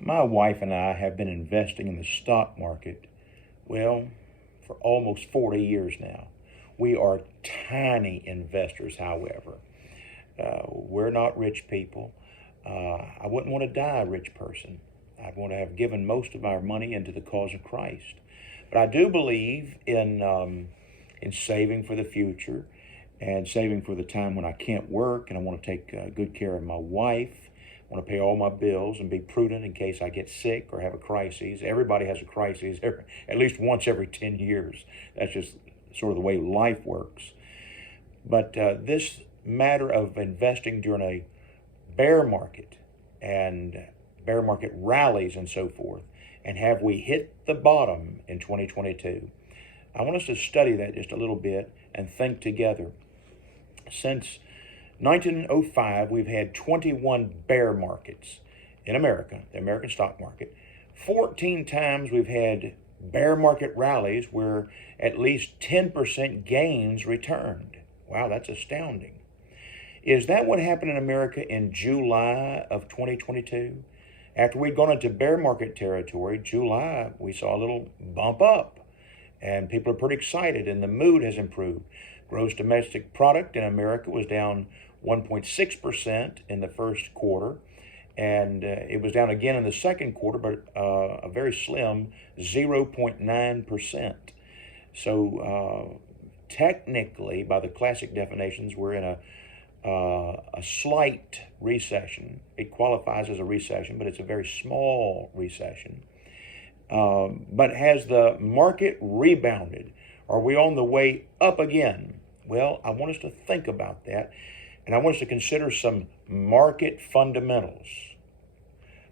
My wife and I have been investing in the stock market, well, for almost 40 years now. We are tiny investors, however. We're not rich people. I wouldn't want to die a rich person. I'd want to have given most of our money into the cause of Christ. But I do believe in saving for the future and saving for the time when I can't work and I want to take good care of my wife. I want to pay all my bills and be prudent in case I get sick or have a crisis. Everybody has a crisis at least once every 10 years. That's just sort of the way life works. But this matter of investing during a bear market and bear market rallies and so forth, and have we hit the bottom in 2022? I want us to study that just a little bit and think together. Since 1905, we've had 21 bear markets in America, the American stock market. 14 times we've had bear market rallies where at least 10% gains returned. Wow, that's astounding. Is that what happened in America in July of 2022? After we'd gone into bear market territory, July, we saw a little bump up, and people are pretty excited, and the mood has improved. Gross domestic product in America was down 1.6% in the first quarter, and it was down again in the second quarter, but a very slim 0.9%. So technically, by the classic definitions, we're in a slight recession. It qualifies as a recession, but it's a very small recession. But has the market rebounded? Are we on the way up again? Well, I want us to think about that, and I want us to consider some market fundamentals.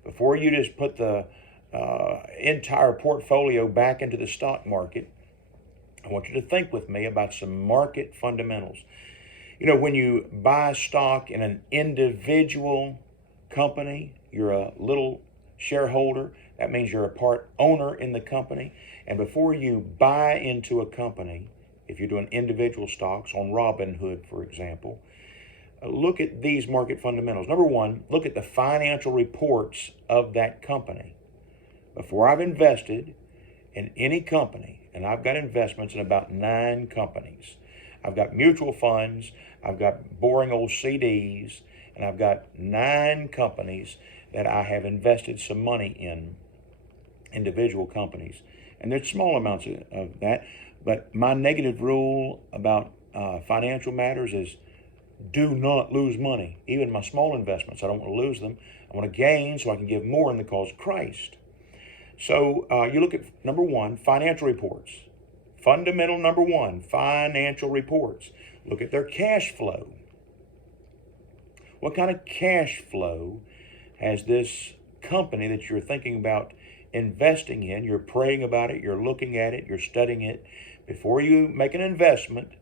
Before you just put the entire portfolio back into the stock market, I want you to think with me about some market fundamentals. You know, when you buy stock in an individual company, you're a little shareholder. That means you're a part owner in the company. And before you buy into a company, if you're doing individual stocks on Robinhood, for example, look at these market fundamentals. Number one, look at the financial reports of that company. Before I've invested in any company, and I've got investments in about 9 companies, I've got mutual funds, I've got boring old CDs, and I've got 9 companies that I have invested some money in, individual companies. And there's small amounts of that, but my negative rule about financial matters is do not lose money. Even my small investments, I don't want to lose them. I want to gain so I can give more in the cause of Christ. So you look at number one, financial reports. Fundamental number one, financial reports. Look at their cash flow. What kind of cash flow has this company that you're thinking about investing in? You're praying about it, you're looking at it, you're studying it. Before you make an investment,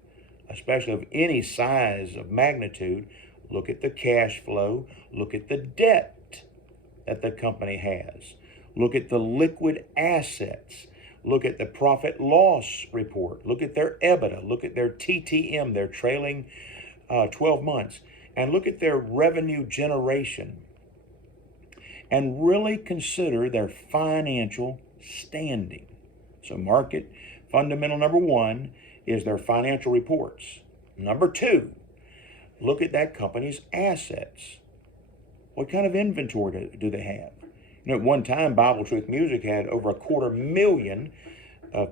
especially of any size of magnitude, look at the cash flow, look at the debt that the company has, look at the liquid assets. Look at the profit loss report. Look at their EBITDA. Look at their TTM, their trailing 12 months. And look at their revenue generation. And really consider their financial standing. So market fundamental number one is their financial reports. Number two, look at that company's assets. What kind of inventory do they have? You know, at one time, Bible Truth Music had over 250,000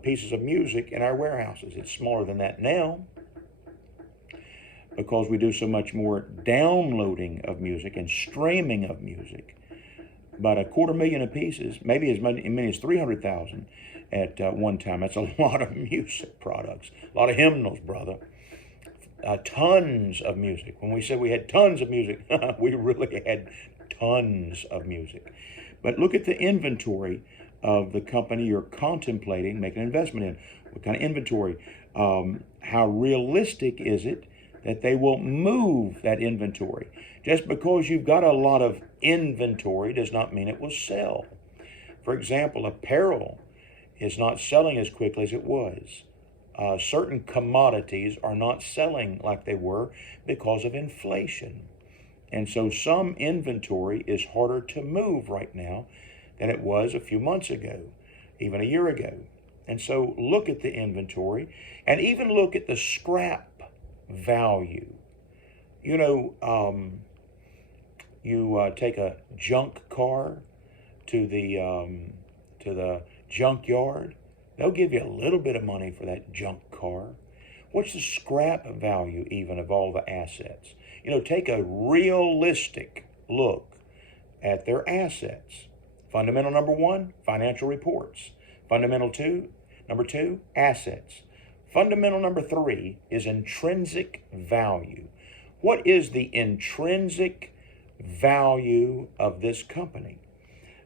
pieces of music in our warehouses. It's smaller than that now because we do so much more downloading of music and streaming of music. But 250,000 pieces, maybe as many as 300,000 at one time. That's a lot of music products, a lot of hymnals, brother. Tons of music. When we said we had tons of music, we really had tons of music. But look at the inventory of the company you're contemplating making an investment in. What kind of inventory? How realistic is it that they will move that inventory? Just because you've got a lot of inventory does not mean it will sell. For example, apparel is not selling as quickly as it was. Certain commodities are not selling like they were because of inflation. And so some inventory is harder to move right now than it was a few months ago, even a year ago. And so look at the inventory and even look at the scrap value. You know, you take a junk car to the junkyard. They'll give you a little bit of money for that junk car. What's the scrap value even of all the assets? You know, take a realistic look at their assets. Fundamental number one, financial reports. Fundamental number two, assets. Fundamental number three is intrinsic value. What is the intrinsic value of this company?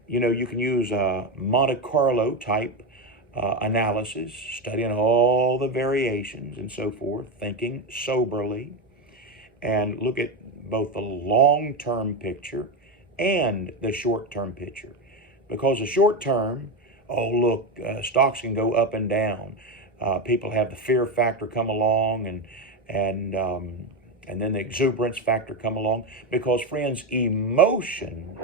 You know, you can use a Monte Carlo type analysis, studying all the variations and so forth, thinking soberly, and look at both the long-term picture and the short-term picture. Because the short-term, oh look, stocks can go up and down. People have the fear factor come along, and then the exuberance factor come along. Because friends, emotion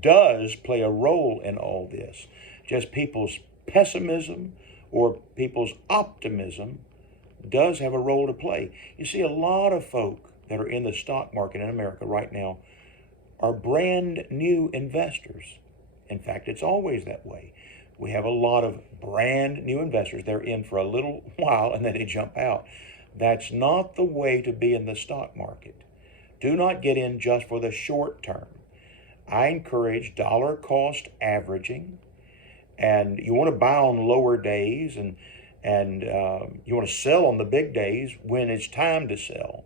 does play a role in all this. Just people's pessimism or people's optimism does have a role to play. You see, a lot of folk that are in the stock market in America right now are brand new investors. In fact, it's always that way. We have a lot of brand new investors. They're in for a little while and then they jump out. That's not the way to be in the stock market. Do not get in just for the short term. I encourage dollar cost averaging, and you want to buy on lower days, and you want to sell on the big days when it's time to sell.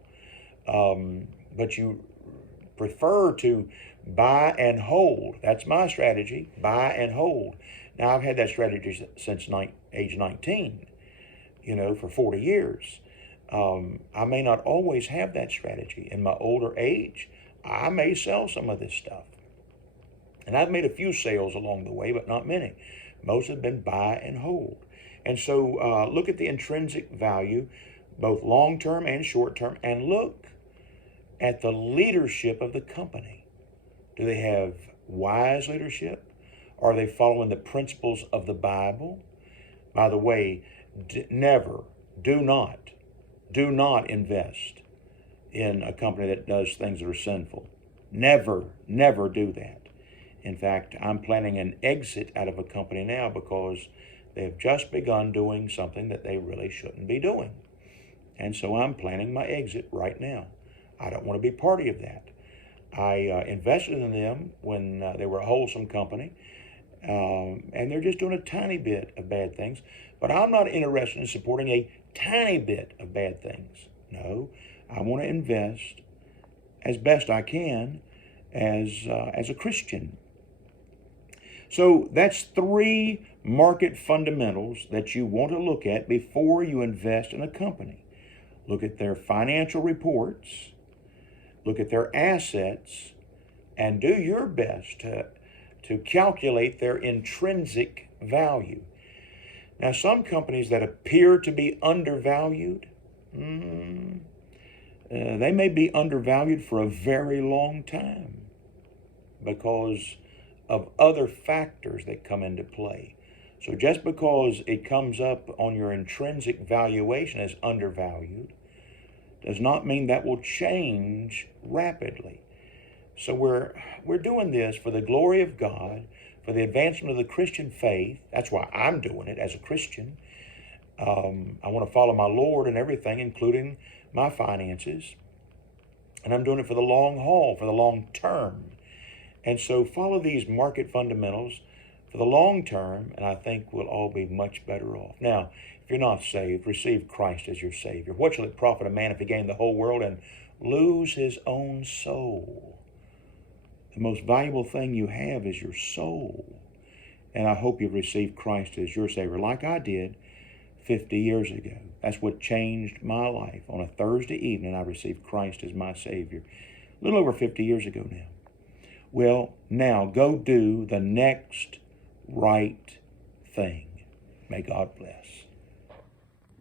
But you prefer to buy and hold. That's my strategy, buy and hold. Now, I've had that strategy since age 19, for 40 years. I may not always have that strategy. In my older age, I may sell some of this stuff. And I've made a few sales along the way, but not many. Most have been buy and hold. And so look at the intrinsic value, both long-term and short-term, and look at the leadership of the company. Do they have wise leadership? Are they following the principles of the Bible? By the way, do not invest in a company that does things that are sinful. Never do that. In fact, I'm planning an exit out of a company now because they have just begun doing something that they really shouldn't be doing. And so I'm planning my exit right now. I don't want to be party of that. I invested in them when they were a wholesome company, and they're just doing a tiny bit of bad things. But I'm not interested in supporting a tiny bit of bad things. No, I want to invest as best I can as a Christian. So that's 3 market fundamentals that you want to look at before you invest in a company. Look at their financial reports, look at their assets, and do your best to calculate their intrinsic value. Now, some companies that appear to be undervalued, they may be undervalued for a very long time because of other factors that come into play. So just because it comes up on your intrinsic valuation as undervalued does not mean that will change rapidly. So we're doing this for the glory of God, for the advancement of the Christian faith. That's why I'm doing it as a Christian. I want to follow my Lord in everything, including my finances. And I'm doing it for the long haul, for the long term. And so follow these market fundamentals for the long term, and I think we'll all be much better off. Now, if you're not saved, receive Christ as your Savior. What shall it profit a man if he gain the whole world and lose his own soul? The most valuable thing you have is your soul. And I hope you've received Christ as your Savior, like I did 50 years ago. That's what changed my life. On a Thursday evening, I received Christ as my Savior. A little over 50 years ago now. Well, now go do the next right thing. May God bless.